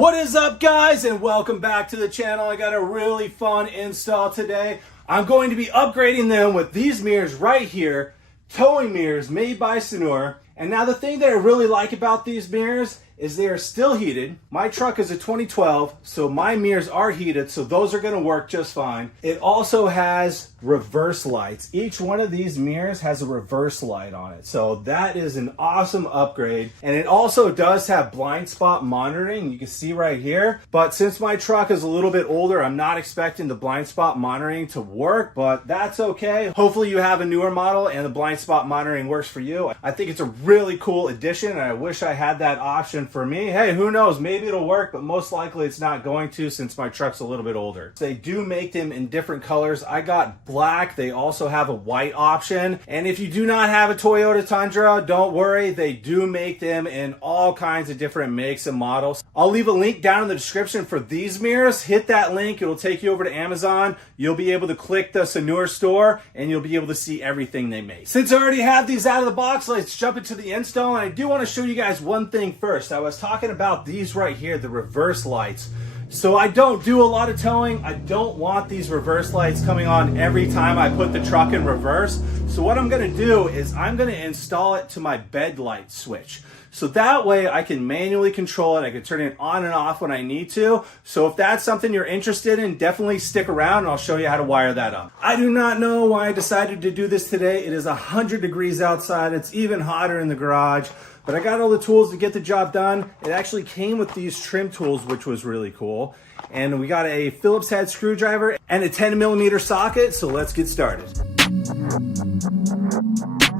What is up, guys, and welcome back to the channel. I got a really fun install today. I'm going to be upgrading them with these mirrors right here, towing mirrors made by Sanooer. And now the thing that I really like about these mirrors is they are still heated. My truck is a 2012, so my mirrors are heated, so those are gonna work just fine. It also has reverse lights. Each one of these mirrors has a reverse light on it, so that is an awesome upgrade. And it also does have blind spot monitoring, you can see right here. But since my truck is a little bit older, I'm not expecting the blind spot monitoring to work, but that's okay. Hopefully you have a newer model and the blind spot monitoring works for you. I think it's a really cool addition, and I wish I had that option for me. Hey, who knows, maybe it'll work, but most likely it's not going to since my truck's a little bit older. They do make them in different colors. I got black. They also have a white option. And if you do not have a Toyota Tundra, don't worry, they do make them in all kinds of different makes and models. I'll leave a link down in the description for these mirrors. Hit that link, it'll take you over to Amazon. You'll be able to click the Sanooer store and you'll be able to see everything they make. Since I already have these out of the box, let's jump into the install. And I do want to show you guys one thing first. I was talking about these right here, the reverse lights. So I don't do a lot of towing. I don't want these reverse lights coming on every time I put the truck in reverse. So what I'm gonna do is I'm gonna install it to my bed light switch. So that way I can manually control it. I can turn it on and off when I need to. So if that's something you're interested in, definitely stick around and I'll show you how to wire that up. I do not know why I decided to do this today. It is 100 degrees outside. It's even hotter in the garage. But I got all the tools to get the job done. It actually came with these trim tools, which was really cool. And we got a Phillips head screwdriver and a 10mm socket, so let's get started.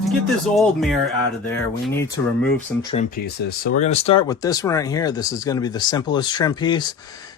To get this old mirror out of there, we need to remove some trim pieces. So we're gonna start with this one right here. This is gonna be the simplest trim piece.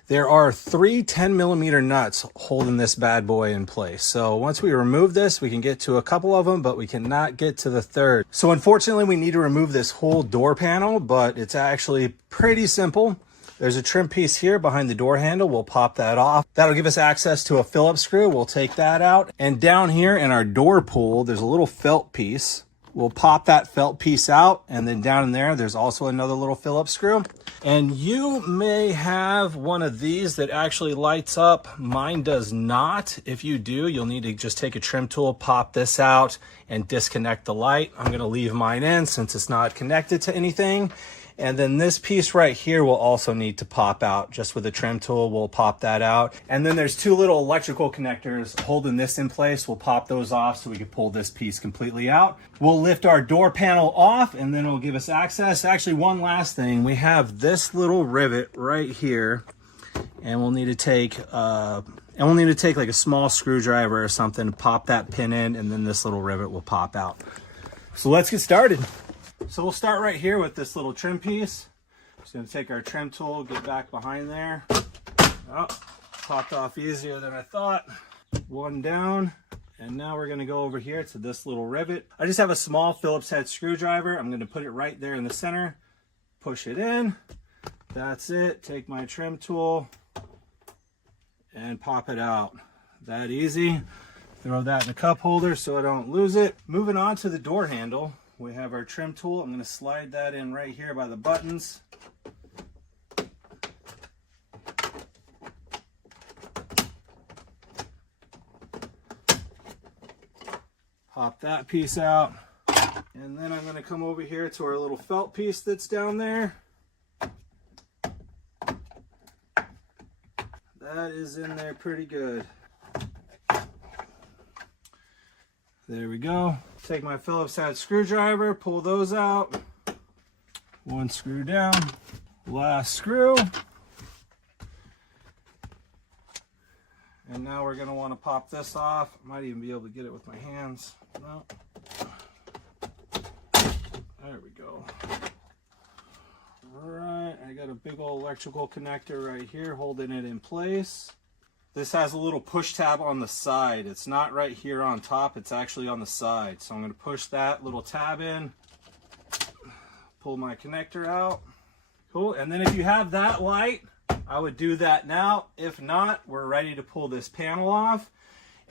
There are 3 10mm nuts holding this bad boy in place. So once we remove this, we can get to a couple of them, but we cannot get to the third. So unfortunately, we need to remove this whole door panel, but it's actually pretty simple. There's a trim piece here behind the door handle. We'll pop that off. That'll give us access to a Phillips screw. We'll take that out. And down here in our door pull, there's a little felt piece. We'll pop that felt piece out, and then down in there, there's also another little Phillips screw. And you may have one of these that actually lights up. Mine does not. If you do, you'll need to just take a trim tool, pop this out, and disconnect the light. I'm gonna leave mine in since it's not connected to anything. And then this piece right here will also need to pop out. Just with a trim tool, we'll pop that out. And then there's 2 little electrical connectors holding this in place. We'll pop those off so we can pull this piece completely out. We'll lift our door panel off and then it'll give us access. Actually, one last thing. We have this little rivet right here, and we'll need to take like a small screwdriver or something to pop that pin in, and then this little rivet will pop out. So let's get started. So we'll start right here with this little trim piece. Just gonna take our trim tool, get back behind there. Oh, popped off easier than I thought. One down, and now we're gonna go over here to this little rivet. I just have a small Phillips head screwdriver. I'm gonna put it right there in the center, push it in. That's it. Take my trim tool and pop it out. That easy. Throw that in the cup holder so I don't lose it. Moving on to the door handle. We have our trim tool. I'm going to slide that in right here by the buttons. Pop that piece out. And then I'm going to come over here to our little felt piece that's down there. That is in there pretty good. There we go. Take my Phillips head screwdriver, pull those out. One screw down, last screw. And now we're gonna wanna pop this off. I might even be able to get it with my hands. No. There we go. All right, I got a big old electrical connector right here holding it in place. This has a little push tab on the side. It's not right here on top, it's actually on the side. So I'm gonna push that little tab in, pull my connector out. Cool, and then if you have that light, I would do that now. If not, we're ready to pull this panel off.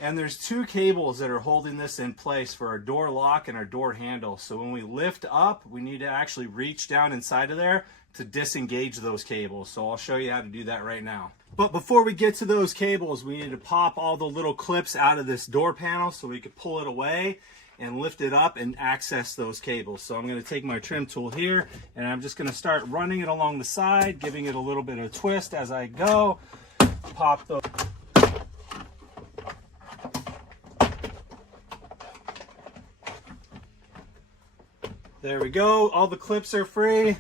And there's 2 cables that are holding this in place for our door lock and our door handle. So when we lift up, we need to actually reach down inside of there to disengage those cables. So I'll show you how to do that right now. But before we get to those cables, we need to pop all the little clips out of this door panel so we can pull it away and lift it up and access those cables. So I'm going to take my trim tool here and I'm just going to start running it along the side, giving it a little bit of a twist as I go. Pop those. There we go. All the clips are free.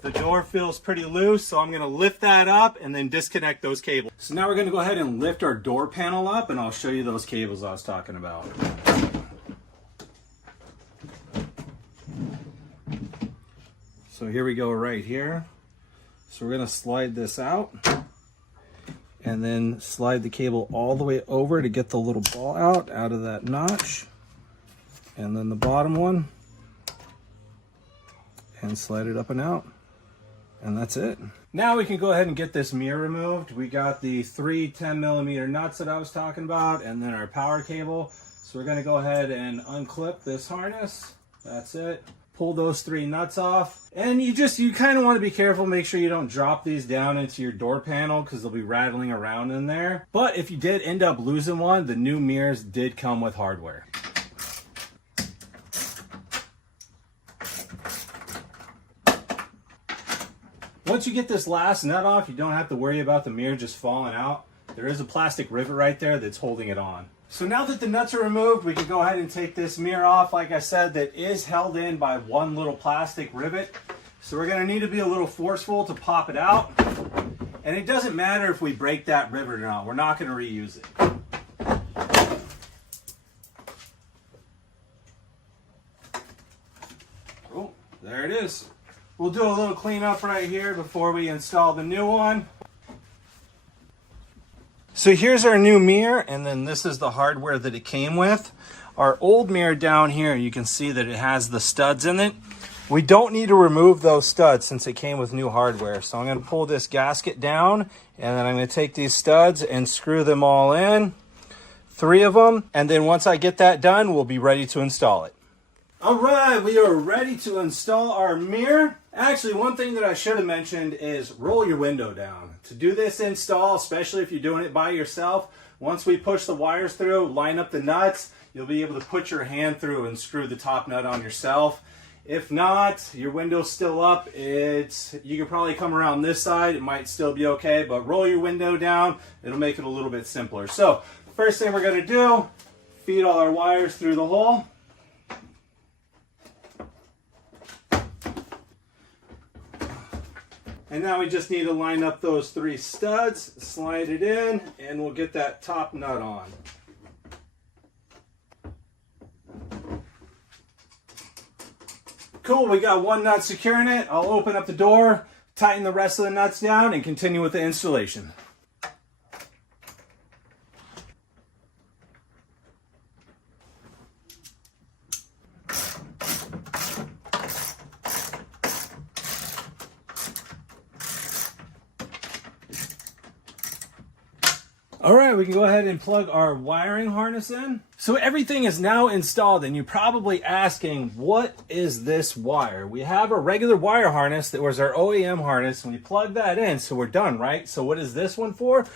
The door feels pretty loose, so I'm going to lift that up and then disconnect those cables. So now we're going to go ahead and lift our door panel up and I'll show you those cables I was talking about. So here we go right here. So we're going to slide this out and then slide the cable all the way over to get the little ball out of that notch. And then the bottom one. And slide it up and out. And that's it. Now we can go ahead and get this mirror removed. We got the 3 10mm nuts that I was talking about and then our power cable. So we're going to go ahead and unclip this harness. That's it. Pull those 3 nuts off. And you kind of want to be careful. Make sure you don't drop these down into your door panel because they'll be rattling around in there. But if you did end up losing one, the new mirrors did come with hardware. Once you get this last nut off, you don't have to worry about the mirror just falling out. There is a plastic rivet right there that's holding it on. So now that the nuts are removed, we can go ahead and take this mirror off. Like I said, that is held in by one little plastic rivet. So we're going to need to be a little forceful to pop it out. And it doesn't matter if we break that rivet or not. We're not going to reuse it. Oh, there it is. We'll do a little cleanup right here before we install the new one. So here's our new mirror, and then this is the hardware that it came with. Our old mirror down here, you can see that it has the studs in it. We don't need to remove those studs since it came with new hardware. So I'm going to pull this gasket down, and then I'm going to take these studs and screw them all in. 3 of them, and then once I get that done, we'll be ready to install it. All right, we are ready to install our mirror. Actually, one thing that I should have mentioned is roll your window down. To do this install, especially if you're doing it by yourself, once we push the wires through, line up the nuts, you'll be able to put your hand through and screw the top nut on yourself. If not, your window's still up, you can probably come around this side, it might still be okay, but roll your window down, it'll make it a little bit simpler. So, first thing we're going to do, feed all our wires through the hole. And now we just need to line up those 3 studs, slide it in, and we'll get that top nut on. Cool, we got 1 nut securing it. I'll open up the door, tighten the rest of the nuts down, and continue with the installation. All right, we can go ahead and plug our wiring harness in. So everything is now installed, and you're probably asking, what is this wire? We have a regular wire harness that was our OEM harness, and we plug that in, so we're done, right? So what is this one for?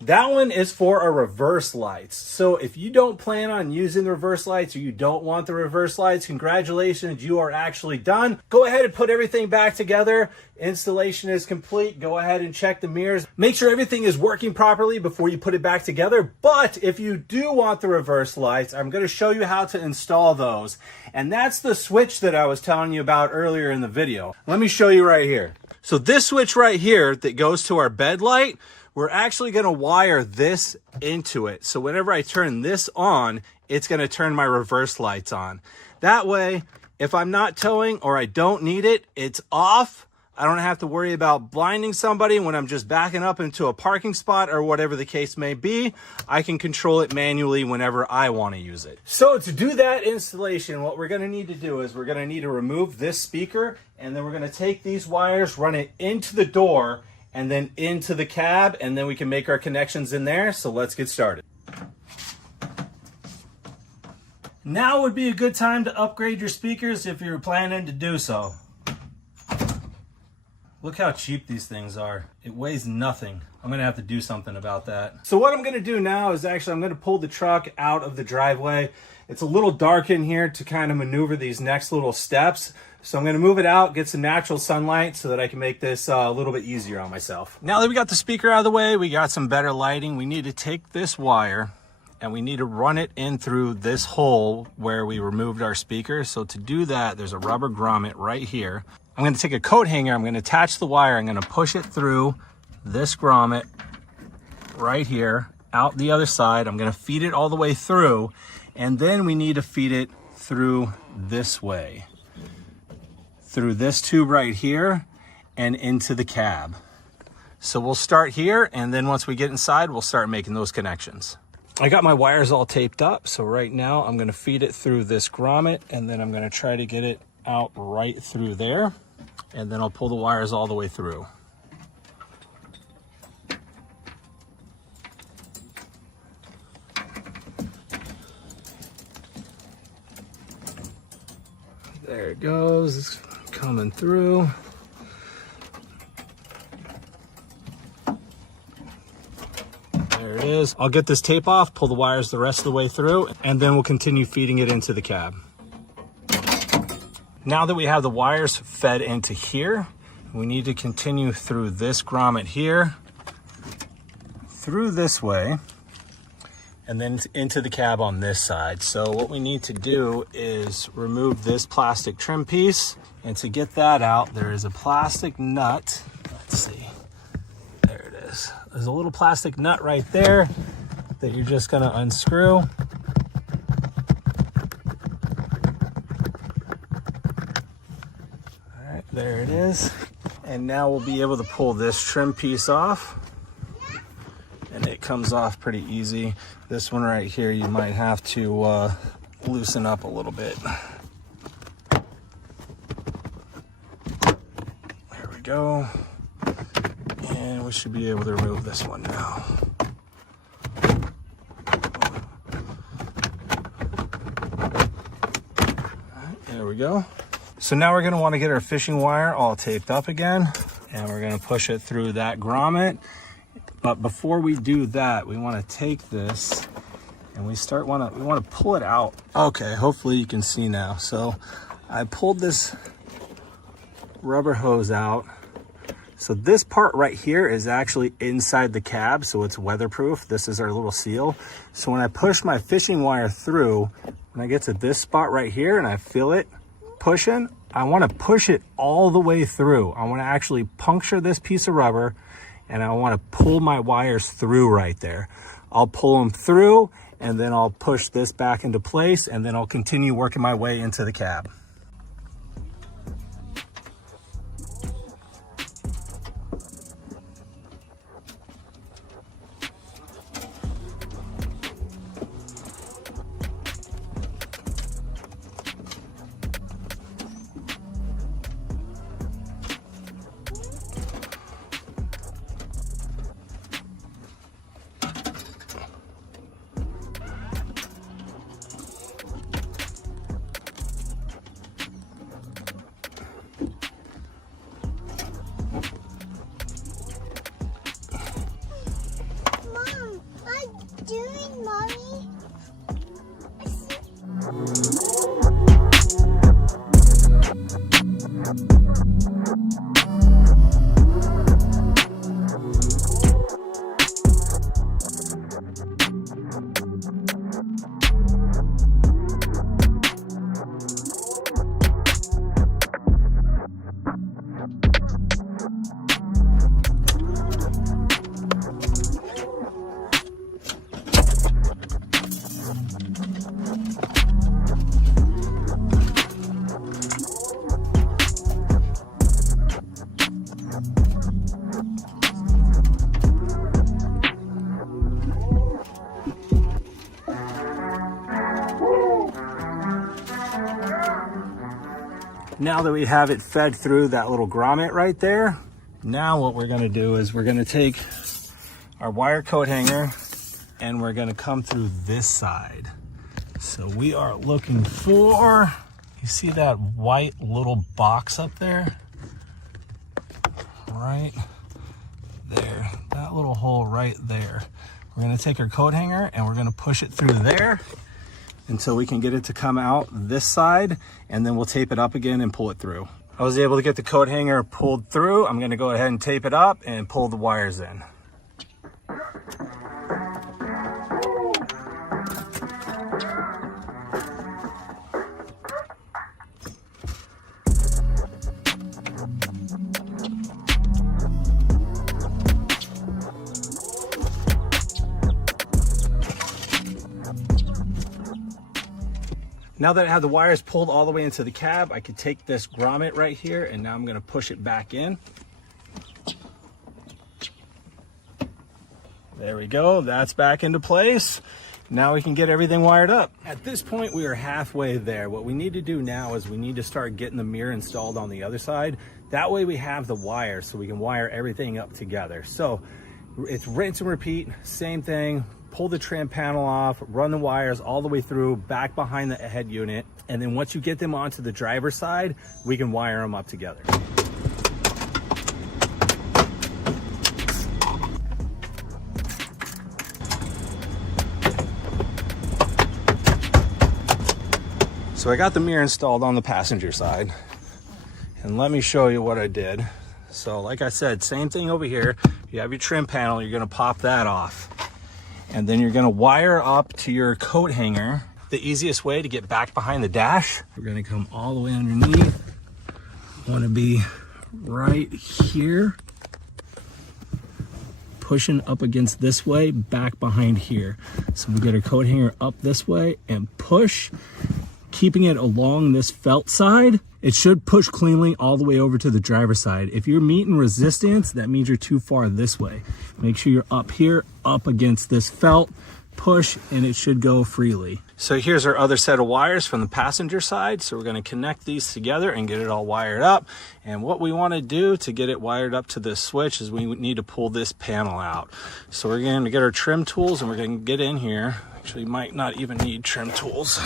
That one is for our reverse lights. So if you don't plan on using the reverse lights or you don't want the reverse lights, congratulations, you are actually done. Go ahead and put everything back together. Installation is complete. Go ahead and check the mirrors. Make sure everything is working properly before you put it back together. But if you do want the reverse lights, I'm going to show you how to install those. And that's the switch that I was telling you about earlier in the video. Let me show you right here. So this switch right here that goes to our bed light, we're actually going to wire this into it. So whenever I turn this on, it's going to turn my reverse lights on. That way, if I'm not towing or I don't need it, it's off. I don't have to worry about blinding somebody when I'm just backing up into a parking spot or whatever the case may be. I can control it manually whenever I want to use it. So to do that installation, what we're going to need to do is we're going to need to remove this speaker, and then we're going to take these wires, run it into the door, and then into the cab, and then we can make our connections in there. So let's get started. Now would be a good time to upgrade your speakers if you're planning to do so. Look how cheap these things are. It weighs nothing. I'm gonna have to do something about that. So what I'm gonna do now is actually I'm gonna pull the truck out of the driveway. It's a little dark in here to kind of maneuver these next little steps. So I'm gonna move it out, get some natural sunlight so that I can make this a little bit easier on myself. Now that we got the speaker out of the way, we got some better lighting. We need to take this wire and we need to run it in through this hole where we removed our speaker. So to do that, there's a rubber grommet right here. I'm gonna take a coat hanger, I'm gonna attach the wire, I'm gonna push it through this grommet right here, out the other side. I'm gonna feed it all the way through, and then we need to feed it through this way, through this tube right here and into the cab. So we'll start here, and then once we get inside, we'll start making those connections. I got my wires all taped up, so right now I'm gonna feed it through this grommet, and then I'm gonna try to get it out right through there, and then I'll pull the wires all the way through. There it goes, it's coming through. There it is. I'll get this tape off, pull the wires the rest of the way through, and then we'll continue feeding it into the cab. Now that we have the wires fed into here, we need to continue through this grommet here, through this way, and then into the cab on this side. So what we need to do is remove this plastic trim piece, and to get that out, there is a plastic nut. Let's see, there it is. There's a little plastic nut right there that you're just gonna unscrew. There it is. And now we'll be able to pull this trim piece off, and it comes off pretty easy. This one right here, you might have to loosen up a little bit. There we go. And we should be able to remove this one now. All right, there we go. So now we're gonna wanna get our fishing wire all taped up again, and we're gonna push it through that grommet. But before we do that, we wanna take this and we wanna pull it out. Okay, hopefully you can see now. So I pulled this rubber hose out. So this part right here is actually inside the cab, so it's weatherproof. This is our little seal. So when I push my fishing wire through, when I get to this spot right here and I feel it pushing, I want to push it all the way through. I want to actually puncture this piece of rubber, and I want to pull my wires through right there. I'll pull them through, and then I'll push this back into place, and then I'll continue working my way into the cab. Now that we have it fed through that little grommet right there, now what we're gonna do is we're gonna take our wire coat hanger and we're gonna come through this side. So we are looking for, you see that white little box up there? right there, that little hole right there. We're going to take our coat hanger and we're going to push it through there until we can get it to come out this side, and then we'll tape it up again and pull it through. I was able to get the coat hanger pulled through. I'm going to go ahead and tape it up and pull the wires in. Now that I have the wires pulled all the way into the cab, I could take this grommet right here, and now I'm going to push it back in. There we go, that's back into place. Now we can get everything wired up. At this point, we are halfway there. What we need to do now is we need to start getting the mirror installed on the other side. That way we have the wires so we can wire everything up together. So it's rinse and repeat, same thing. Pull the trim panel off, run the wires all the way through, back behind the head unit, and then once you get them onto the driver's side, we can wire them up together. So I got the mirror installed on the passenger side, and let me show you what I did. So like I said, same thing over here. You have your trim panel, you're gonna pop that off. And then you're gonna wire up to your coat hanger. The easiest way to get back behind the dash, we're gonna come all the way underneath. Wanna be right here. Pushing up against this way, back behind here. So we get our coat hanger up this way and push, keeping it along this felt side. It should push cleanly all the way over to the driver's side. If you're meeting resistance, that means you're too far this way. Make sure you're up here, up against this felt, push, and it should go freely. So here's our other set of wires from the passenger side. So we're gonna connect these together and get it all wired up. And what we wanna do to get it wired up to this switch is we need to pull this panel out. So we're gonna get our trim tools and we're gonna get in here. Actually, might not even need trim tools.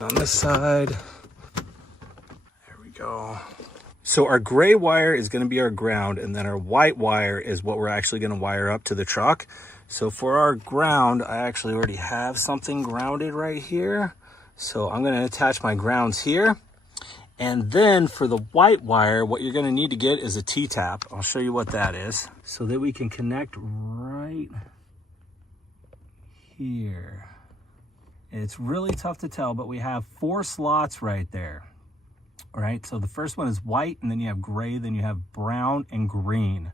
On this side. Go. So our gray wire is going to be our ground, and then our white wire is what we're actually going to wire up to the truck. So for our ground, I actually already have something grounded right here. So I'm going to attach my grounds here. And then for the white wire, what you're going to need to get is a T-tap. I'll show you what that is so that we can connect right here. It's really tough to tell, but we have 4 slots right there. All right, so the first one is white, and then you have gray, then you have brown and green.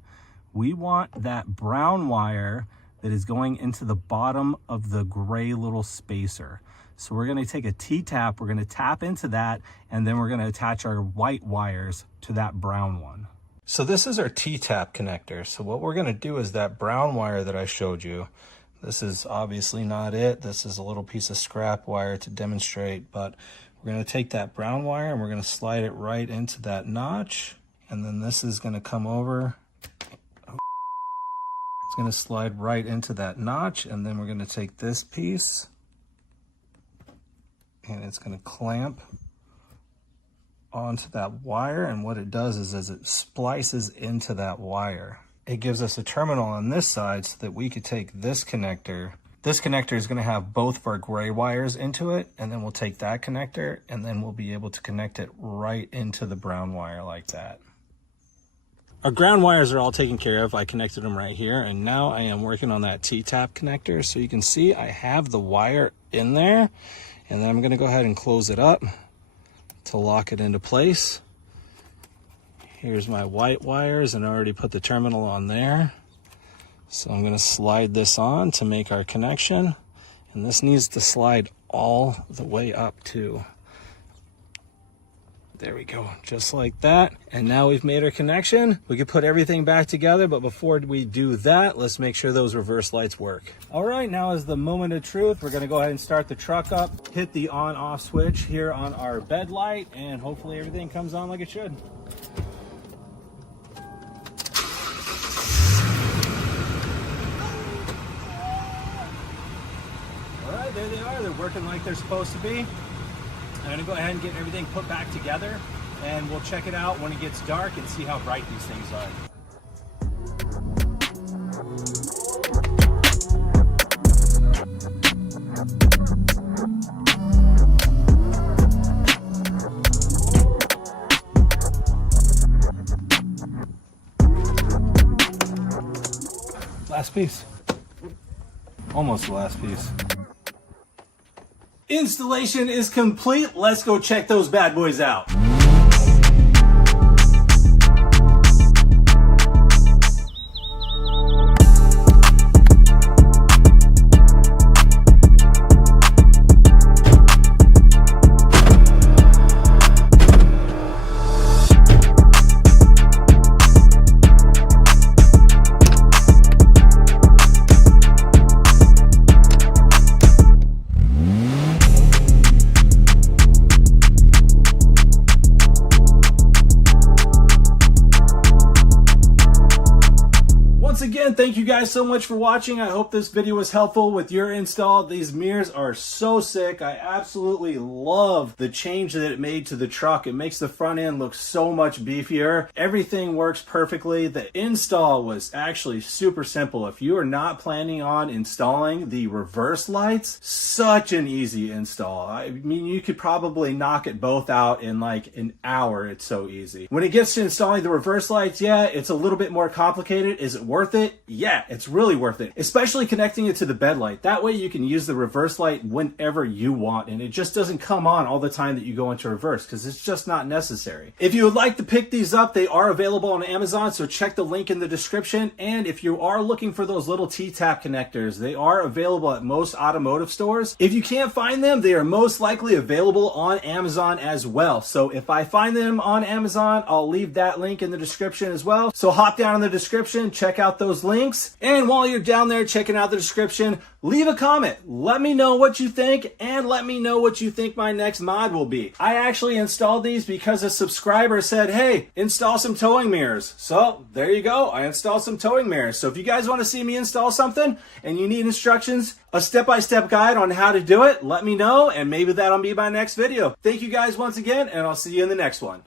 We want that brown wire that is going into the bottom of the gray little spacer. So we're gonna take a T-tap, we're gonna tap into that, and then we're gonna attach our white wires to that brown one. So this is our T-tap connector. So what we're gonna do is that brown wire that I showed you, this is obviously not it. This is a little piece of scrap wire to demonstrate, but we're going to take that brown wire and we're going to slide it right into that notch. And then this is going to come over. It's going to slide right into that notch. And then we're going to take this piece and it's going to clamp onto that wire. And what it does is it splices into that wire. It gives us a terminal on this side so that we could take this connector. This connector is going to have both of our gray wires into it, and then we'll take that connector and then we'll be able to connect it right into the brown wire like that. Our ground wires are all taken care of. I connected them right here, and now I am working on that T-tap connector. So you can see I have the wire in there, and then I'm going to go ahead and close it up to lock it into place. Here's my white wires, and I already put the terminal on there. So I'm going to slide this on to make our connection, and this needs to slide all the way up too. There we go, just like that. And now we've made our connection. We can put everything back together, but before we do that, let's make sure those reverse lights work. All right, now is the moment of truth. We're going to go ahead and start the truck up, hit the on-off switch here on our bed light, and hopefully everything comes on like it should. There they are. They're working like they're supposed to be. I'm going to go ahead and get everything put back together. and we'll check it out when it gets dark and see how bright these things are. Last piece. Almost the last piece. Installation is complete. Let's go check those bad boys out. Again, thank you guys so much for watching. I hope this video was helpful with your install. These mirrors are so sick. I absolutely love the change that it made to the truck. It makes the front end look so much beefier. Everything works perfectly. The install was actually super simple. If you are not planning on installing the reverse lights, such an easy install. I mean, you could probably knock it both out in like an hour. It's so easy. When it gets to installing the reverse lights, yeah, it's a little bit more complicated. Is it worth it? Yeah, it's really worth it, especially connecting it to the bed light. That way you can use the reverse light whenever you want, and it just doesn't come on all the time that you go into reverse because it's just not necessary. If you would like to pick these up, they are available on Amazon, so check the link in the description. And if you are looking for those little T-tap connectors, they are available at most automotive stores. If you can't find them, they are most likely available on Amazon as well. So if I find them on Amazon, I'll leave that link in the description as well. So hop down in the description, check out those links. And while you're down there checking out the description, leave a comment. Let me know what you think, and let me know what you think my next mod will be. I actually installed these because a subscriber said, hey, install some towing mirrors. So there you go. I installed some towing mirrors. So if you guys want to see me install something and you need instructions, a step-by-step guide on how to do it, let me know, and maybe that'll be my next video. Thank you guys once again, and I'll see you in the next one.